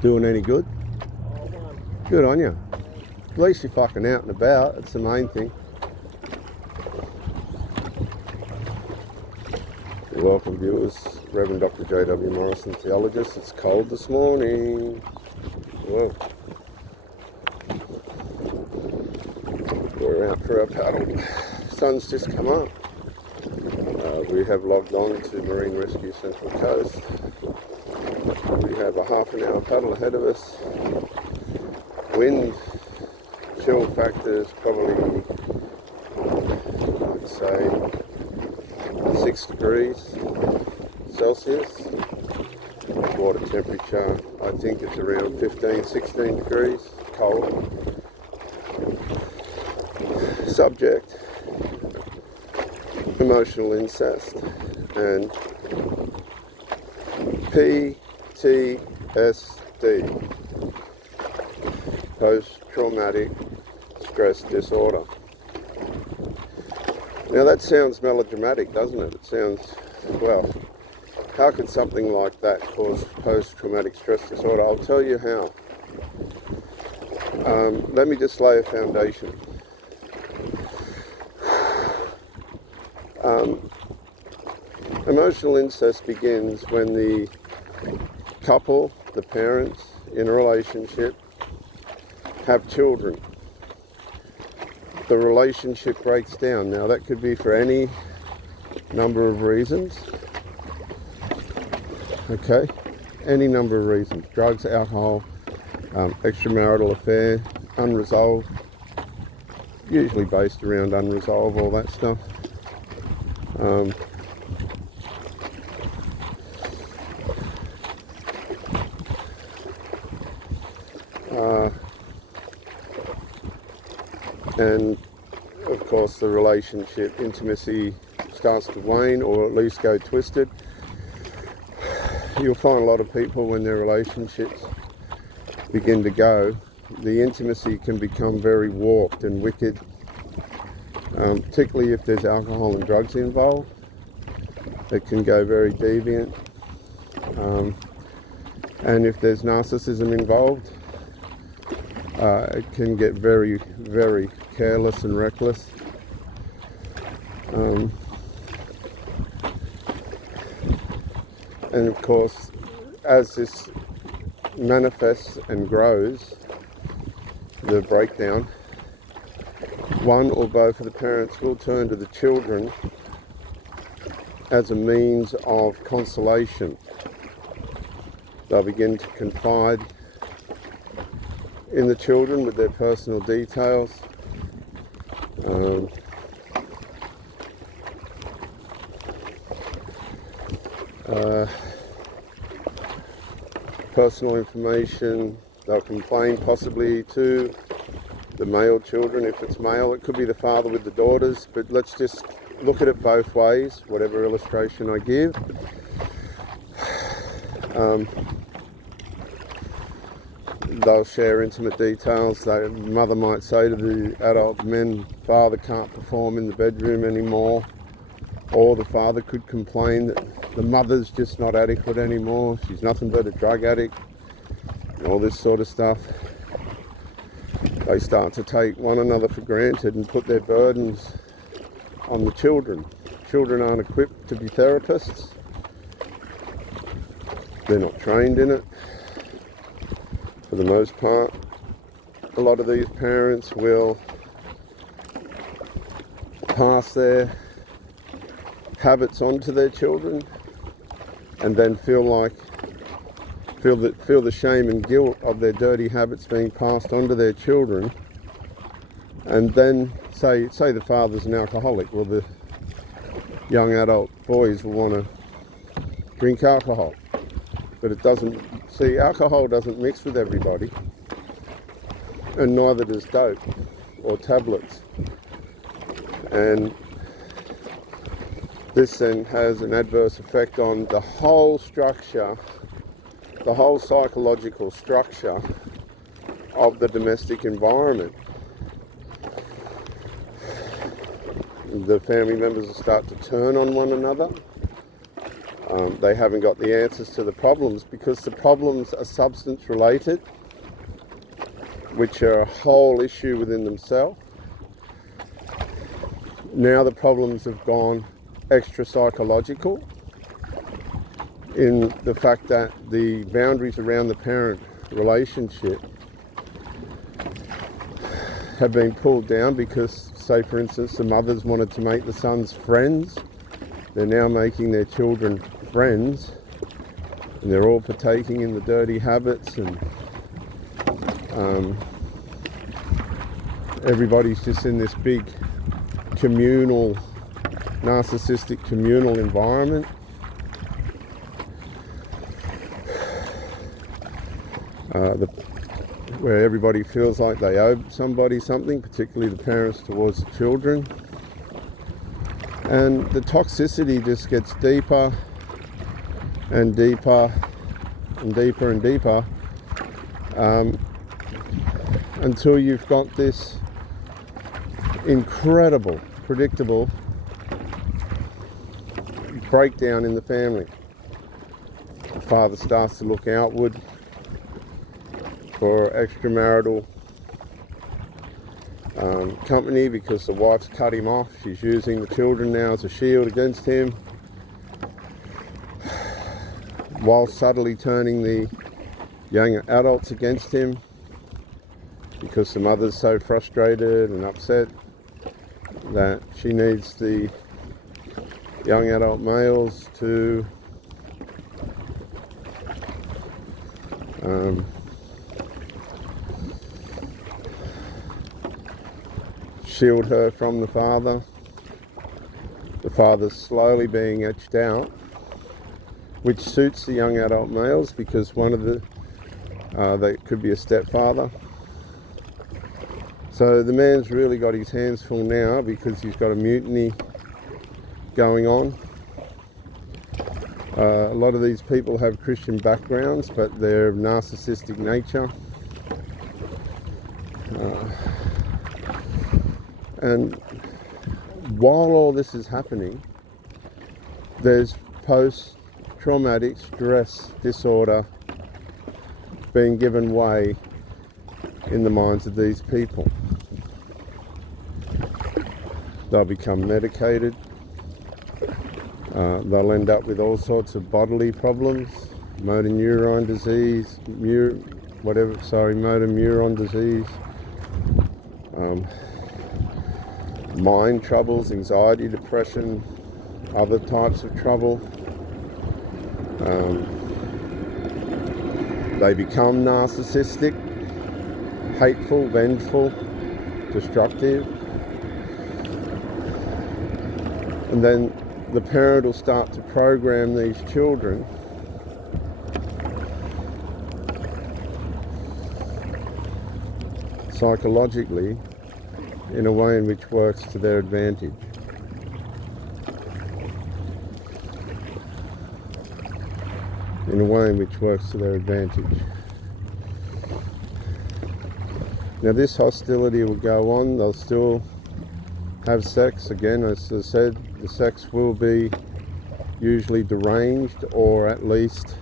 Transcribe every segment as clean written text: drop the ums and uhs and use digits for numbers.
Doing any good? Good on you. At least you're fucking out and about. That's the main thing. You're welcome, viewers. Reverend Dr. J.W. Morrison, theologist. It's cold this morning. Well, we're out for our paddle. Sun's just come up. We have logged on to Marine Rescue Central Coast. We have a half an hour paddle ahead of us. Wind chill factor is probably, I'd say, 6 degrees Celsius. Water temperature, I think it's around 15-16 degrees, cold. Subject, emotional incest and PTSD, post-traumatic stress disorder. Now that sounds melodramatic, doesn't it? It sounds, well, how could something like that cause post-traumatic stress disorder? I'll tell you how. Let me just lay a foundation. Emotional incest begins when the couple, the parents in a relationship, have children. The relationship breaks down. Now that could be for any number of reasons. Okay, any number of reasons. Drugs, alcohol, extramarital affair, unresolved, usually based around unresolved, all that stuff. And of course the relationship, intimacy starts to wane or at least go twisted. You'll find a lot of people when their relationships begin to go, the intimacy can become very warped and wicked, particularly if there's alcohol and drugs involved. It can go very deviant. And if there's narcissism involved, it can get very, very careless and reckless. And of course, as this manifests and grows, the breakdown, one or both of the parents will turn to the children as a means of consolation. They'll begin to confide in the children with their personal details. Personal information. They'll complain possibly to the male children if it's male. It could be the father with the daughters, but let's just look at it both ways, whatever illustration I give. They'll share intimate details. The mother might say to the adult men, father can't perform in the bedroom anymore. Or the father could complain that the mother's just not adequate anymore. She's nothing but a drug addict. And all this sort of stuff. They start to take one another for granted and put their burdens on the children. Children aren't equipped to be therapists. They're not trained in it. For the most part, a lot of these parents will pass their habits onto their children and then feel the shame and guilt of their dirty habits being passed onto their children, and then say the father's an alcoholic. Well, the young adult boys will want to drink alcohol, but it doesn't. See, alcohol doesn't mix with everybody, and neither does dope or tablets. And this then has an adverse effect on the whole structure, the whole psychological structure of the domestic environment. The family members will start to turn on one another. They haven't got the answers to the problems, because the problems are substance related, which are a whole issue within themselves. Now the problems have gone extra psychological, in the fact that the boundaries around the parent relationship have been pulled down, because, say for instance, the mothers wanted to make the sons friends. They're now making their children friends, and they're all partaking in the dirty habits, and everybody's just in this big communal, narcissistic communal environment. Where everybody feels like they owe somebody something, particularly the parents towards the children. And the toxicity just gets deeper and deeper and deeper and deeper, until you've got this incredible, predictable breakdown in the family. The father starts to look outward for extramarital company, because the wife's cut him off. She's using the children now as a shield against him, while subtly turning the young adults against him, because the mother's so frustrated and upset that she needs the young adult males to shield her from the father. The father's slowly being etched out, which suits the young adult males, because one of the they could be a stepfather. So the man's really got his hands full now, because he's got a mutiny going on. A lot of these people have Christian backgrounds, but they're of narcissistic nature. And while all this is happening, there's post-traumatic stress disorder being given way in the minds of these people. They'll become medicated. They'll end up with all sorts of bodily problems, motor neuron disease, motor neuron disease, mind troubles, anxiety, depression, other types of trouble. They become narcissistic, hateful, vengeful, destructive. And then the parent will start to program these children psychologically in a way in which works to their advantage. In a way in which works to their advantage. Now this hostility will go on. They'll still have sex. Again, as I said, the sex will be usually deranged, or at least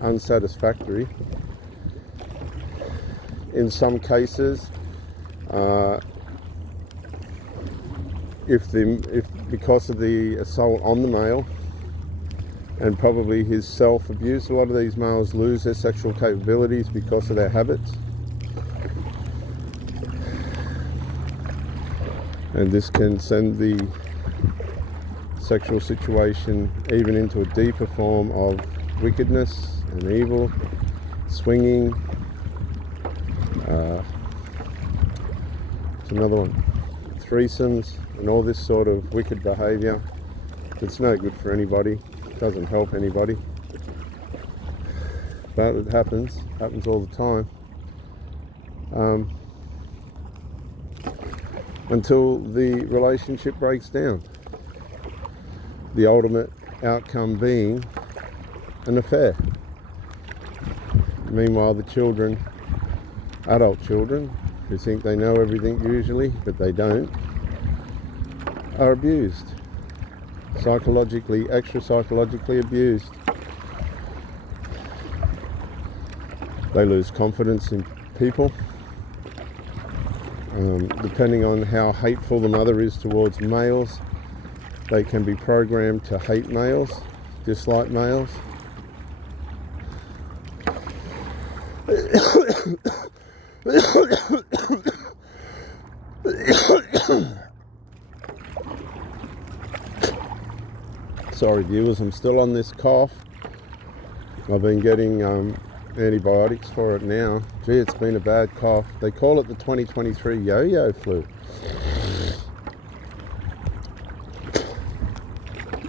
unsatisfactory. In some cases, if because of the assault on the male and probably his self-abuse, a lot of these males lose their sexual capabilities because of their habits. And this can send the sexual situation even into a deeper form of wickedness and evil, swinging. It's another one. Threesomes and all this sort of wicked behaviour. It's no good for anybody. It doesn't help anybody. But it happens all the time. Until the relationship breaks down. The ultimate outcome being an affair. Meanwhile, the children, adult children, who think they know everything usually, but they don't, are abused. extra psychologically abused. They lose confidence in people. Depending on how hateful the mother is towards males, they can be programmed to hate males, dislike males. Sorry viewers, I'm still on this cough. I've been getting antibiotics for it now. Gee, it's been a bad cough. They call it the 2023 yo-yo flu.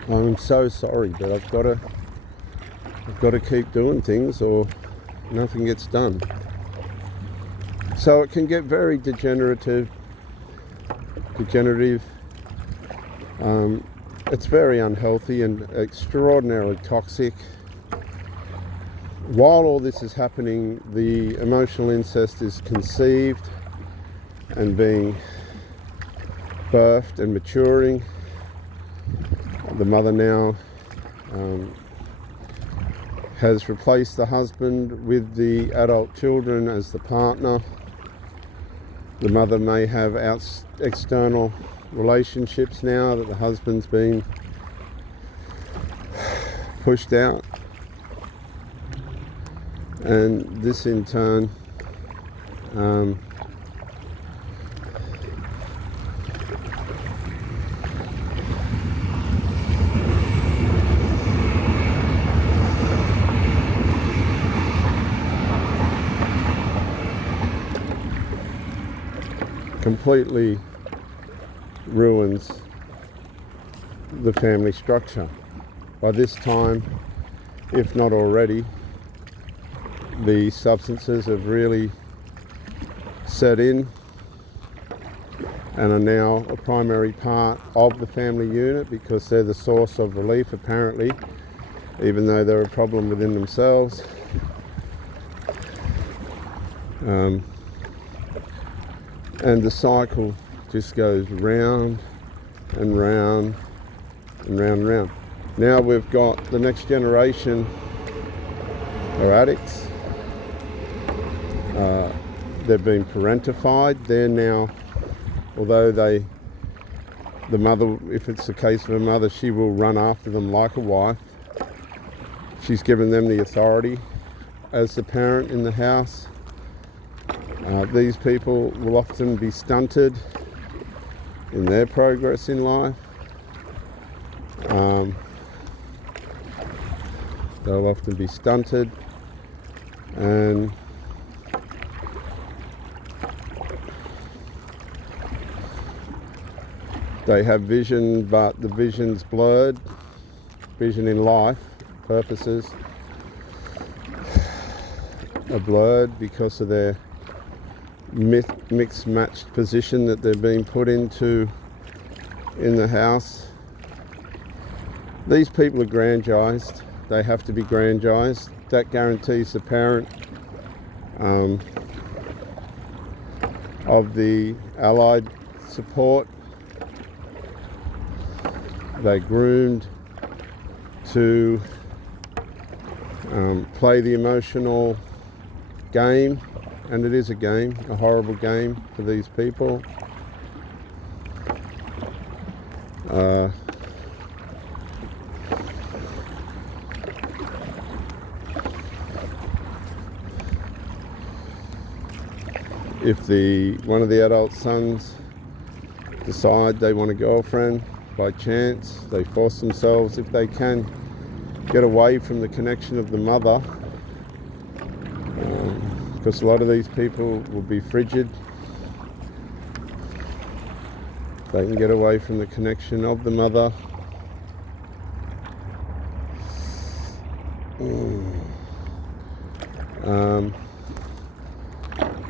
I'm so sorry, but I've got to keep doing things or nothing gets done. So it can get very degenerative. It's very unhealthy and extraordinarily toxic. While all this is happening, the emotional incest is conceived and being birthed and maturing. The mother now has replaced the husband with the adult children as the partner. The mother may have external relationships now that the husband's been pushed out, and this in turn completely ruins the family structure. By this time, if not already, the substances have really set in and are now a primary part of the family unit because they're the source of relief apparently, even though they're a problem within themselves. And the cycle just goes round and round and round and round. Now we've got the next generation are addicts. They've been parentified. They're now, although the mother, if it's the case of a mother, she will run after them like a wife. She's given them the authority as the parent in the house. These people will often be stunted in their progress in life. They'll often be stunted, and they have vision, but the vision's blurred. Vision in life purposes are blurred because of their mixed matched position that they're being put into in the house. These people are grandized. They have to be grandized. That guarantees the parent of the allied support. They're groomed to play the emotional game. And it is a game, a horrible game for these people. If one of the adult sons decide they want a girlfriend by chance, they force themselves, if they can, get away from the connection of the mother. Because a lot of these people will be frigid. They can get away from the connection of the mother.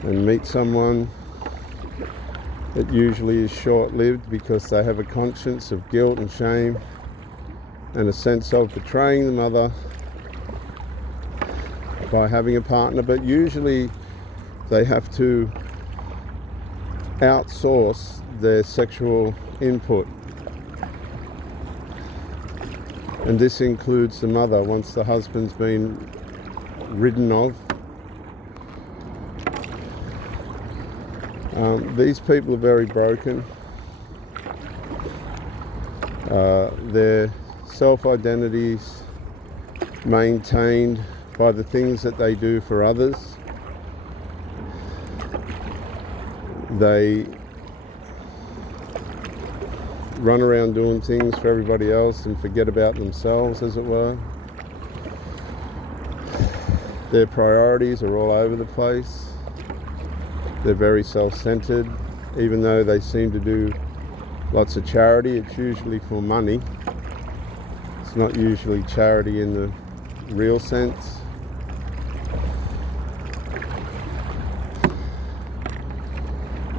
And meet someone that usually is short-lived because they have a conscience of guilt and shame and a sense of betraying the mother by having a partner, but usually they have to outsource their sexual input And this includes the mother once the husband's been ridden of. These people are very broken. Their self-identities maintained by the things that they do for others. They run around doing things for everybody else and forget about themselves, as it were. Their priorities are all over the place. They're very self-centered. Even though they seem to do lots of charity, it's usually for money. It's not usually charity in the real sense.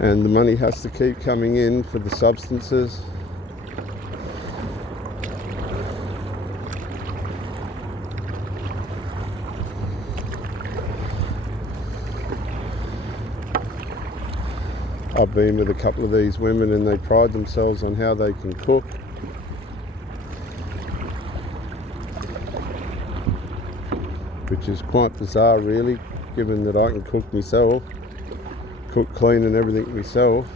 And the money has to keep coming in for the substances. I've been with a couple of these women and they pride themselves on how they can cook. Which is quite bizarre really, given that I can cook myself, cook, clean and everything myself.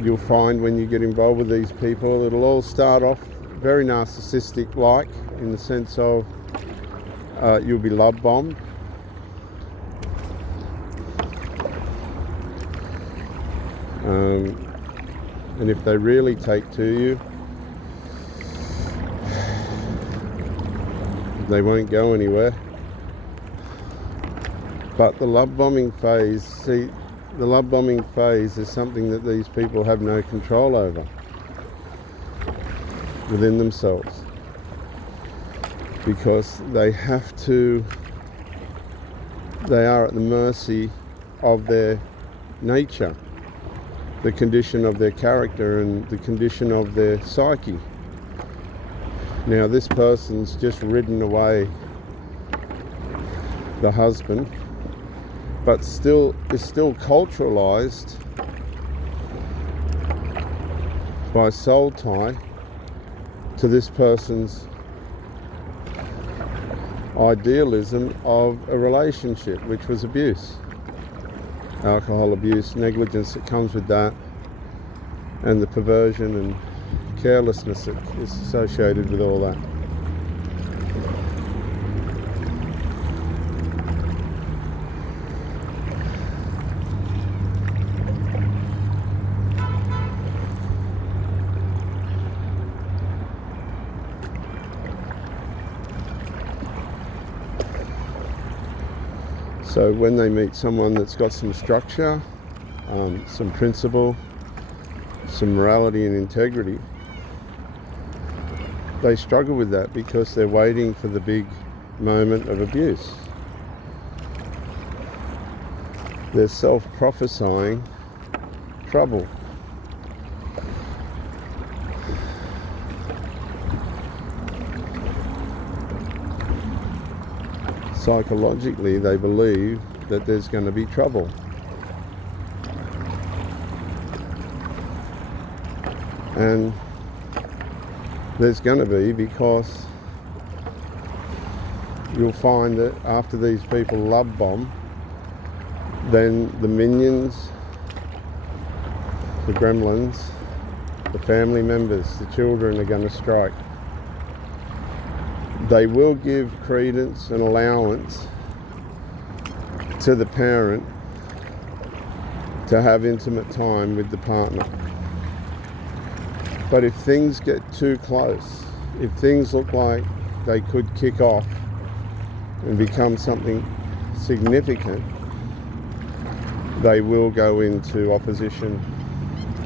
You'll find when you get involved with these people, it'll all start off very narcissistic like, in the sense of you'll be love bombed. And if they really take to you, they won't go anywhere. But the love bombing phase, see, the love bombing phase is something that these people have no control over within themselves, because they are at the mercy of their nature, the condition of their character and the condition of their psyche. Now this person's just ridden away the husband, but is still culturalized by soul tie to this person's idealism of a relationship, which was abuse. Alcohol abuse, negligence that comes with that, and the perversion and carelessness that is associated with all that. So when they meet someone that's got some structure, some principle, some morality and integrity, they struggle with that because they're waiting for the big moment of abuse. They're self-prophesying trouble. Psychologically, they believe that there's going to be trouble. And there's going to be, because you'll find that after these people love bomb, then the minions, the gremlins, the family members, the children are going to strike. They will give credence and allowance to the parent to have intimate time with the partner. But if things get too close, if things look like they could kick off and become something significant, they will go into opposition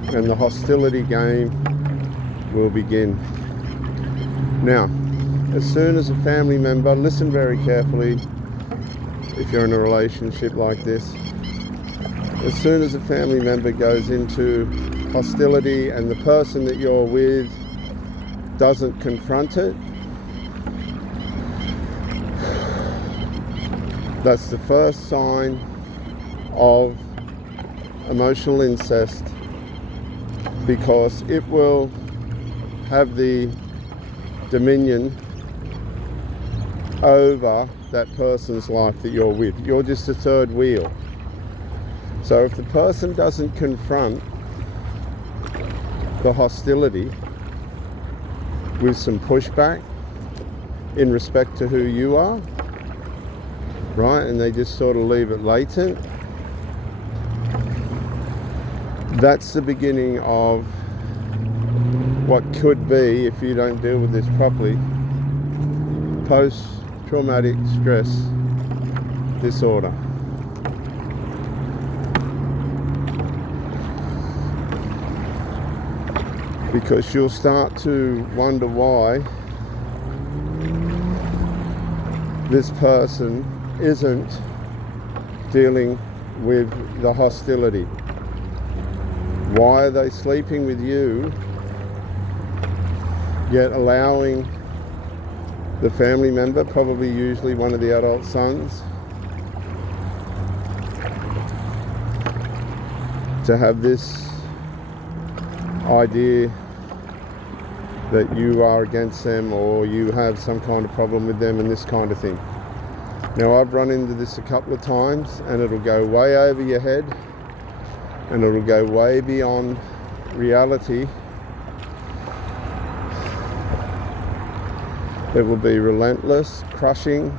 and the hostility game will begin. Now, as soon as a family member, listen very carefully if you're in a relationship like this, as soon as a family member goes into hostility and the person that you're with doesn't confront it, that's the first sign of emotional incest, because it will have the dominion over that person's life that you're with. You're just a third wheel. So if the person doesn't confront the hostility with some pushback in respect to who you are, right, and they just sort of leave it latent, that's the beginning of what could be, if you don't deal with this properly, post-traumatic stress disorder. Because you'll start to wonder why this person isn't dealing with the hostility. Why are they sleeping with you, yet allowing the family member, probably usually one of the adult sons, to have this idea that you are against them or you have some kind of problem with them and this kind of thing. Now, I've run into this a couple of times, and it'll go way over your head and it'll go way beyond reality. It will be relentless, crushing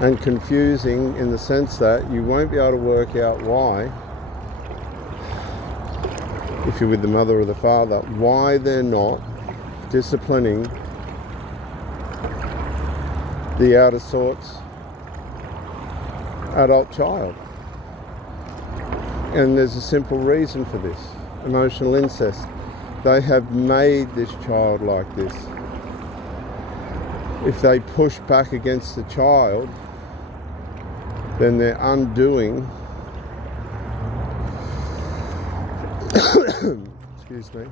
and confusing, in the sense that you won't be able to work out why, if you're with the mother or the father, why they're not disciplining the out of sorts adult child. And there's a simple reason for this: emotional incest. They have made this child like this. If they push back against the child, then they're undoing excuse me,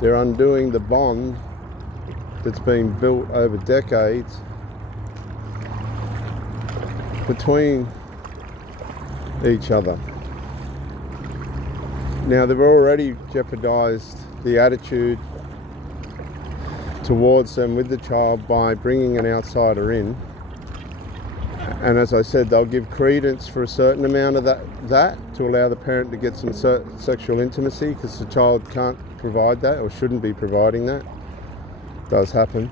they're undoing the bond that's been built over decades between each other. Now, they've already jeopardized the attitude towards them with the child by bringing an outsider in, and as I said, they'll give credence for a certain amount of that to allow the parent to get some sexual intimacy, because the child can't provide that or shouldn't be providing that. It does happen.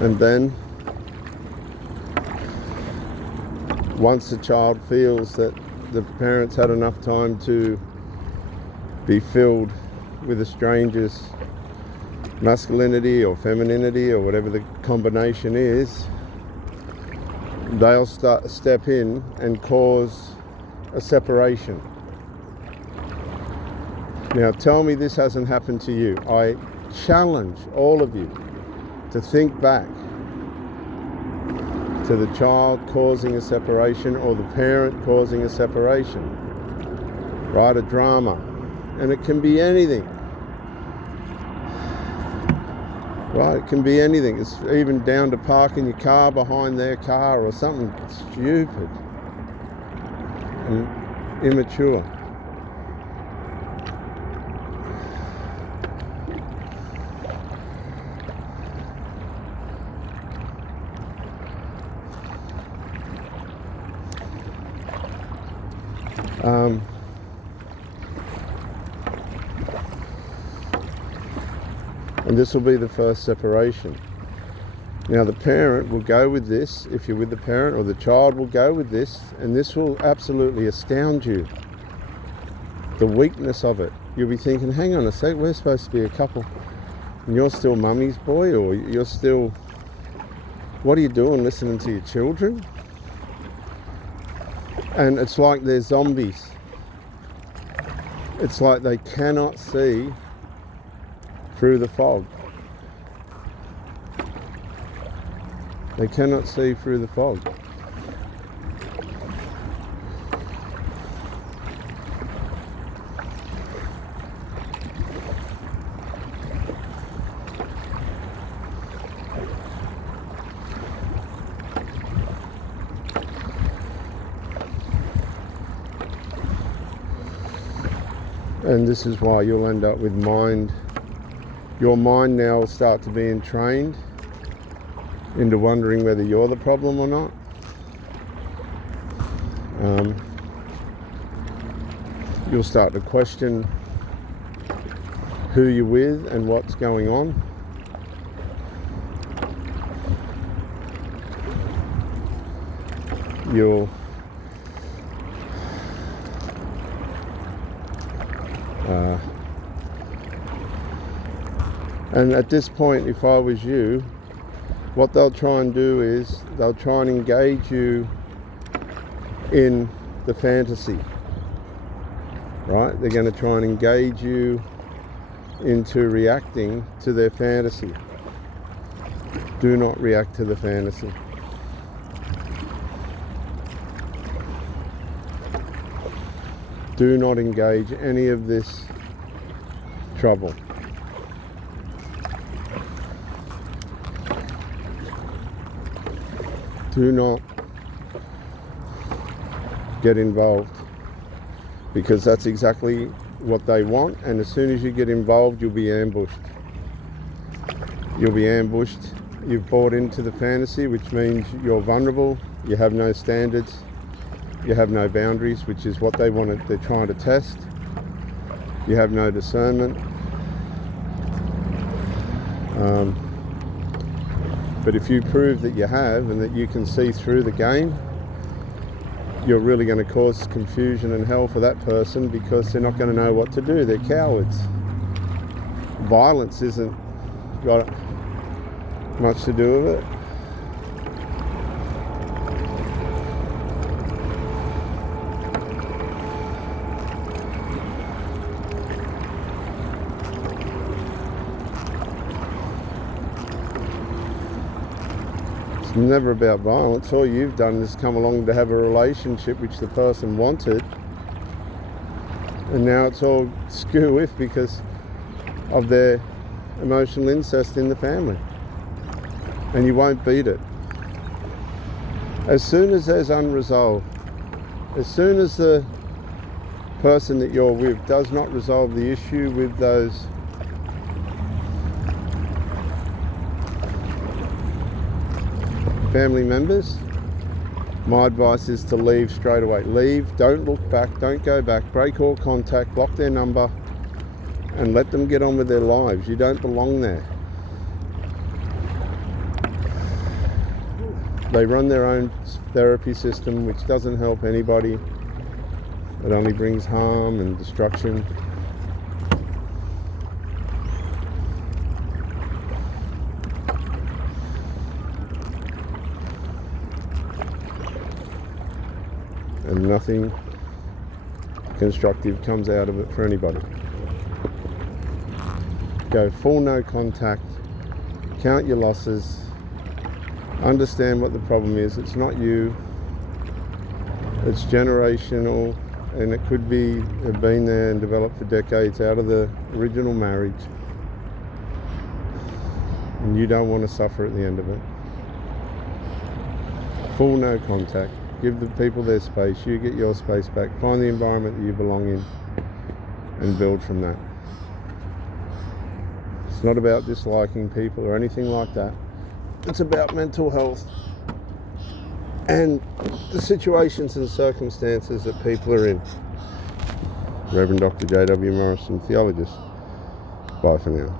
And then once the child feels that the parents had enough time to be filled with a stranger's masculinity or femininity or whatever the combination is, they'll step in and cause a separation. Now, tell me this hasn't happened to you. I challenge all of you to think back to the child causing a separation or the parent causing a separation, right? A drama. And it can be anything, right? It can be anything. It's even down to parking your car behind their car or something stupid and immature. And this will be the first separation. Now, the parent will go with this, if you're with the parent, or the child will go with this, and this will absolutely astound you. The weakness of it. You'll be thinking, hang on a sec, we're supposed to be a couple, and you're still mummy's boy, or you're still, what are you doing, listening to your children? And it's like they're zombies. It's like they cannot see through the fog. They cannot see through the fog. And this is why you'll end up with your mind now will start to be entrained into wondering whether you're the problem or not. You'll start to question who you're with and what's going on. And at this point, if I was you, what they'll try and do is they'll try and engage you in the fantasy, right? They're going to try and engage you into reacting to their fantasy. Do not react to the fantasy. Do not engage any of this trouble. Do not get involved, because that's exactly what they want, and as soon as you get involved, you'll be ambushed. You'll be ambushed. You've bought into the fantasy, which means you're vulnerable, you have no standards, you have no boundaries, which is what they're trying to test. You have no discernment. But if you prove that you have and that you can see through the game, you're really going to cause confusion and hell for that person, because they're not going to know what to do. They're cowards. Violence isn't got much to do with it. It's never about violence. All you've done is come along to have a relationship which the person wanted, and now it's all skew with because of their emotional incest in the family, and you won't beat it. As soon as there's unresolved, as soon as the person that you're with does not resolve the issue with those family members, my advice is to leave straight away. Leave, don't look back, don't go back, break all contact, block their number, and let them get on with their lives. You don't belong there. They run their own therapy system, which doesn't help anybody. It only brings harm and destruction. And nothing constructive comes out of it for anybody. Go full no contact, count your losses, understand what the problem is. It's not you, it's generational, and it could have been there and developed for decades out of the original marriage, and you don't want to suffer at the end of it. Full no contact. Give the people their space, you get your space back, find the environment that you belong in, and build from that. It's not about disliking people or anything like that. It's about mental health and the situations and circumstances that people are in. Reverend Dr. J.W. Morrison, theologist. Bye for now.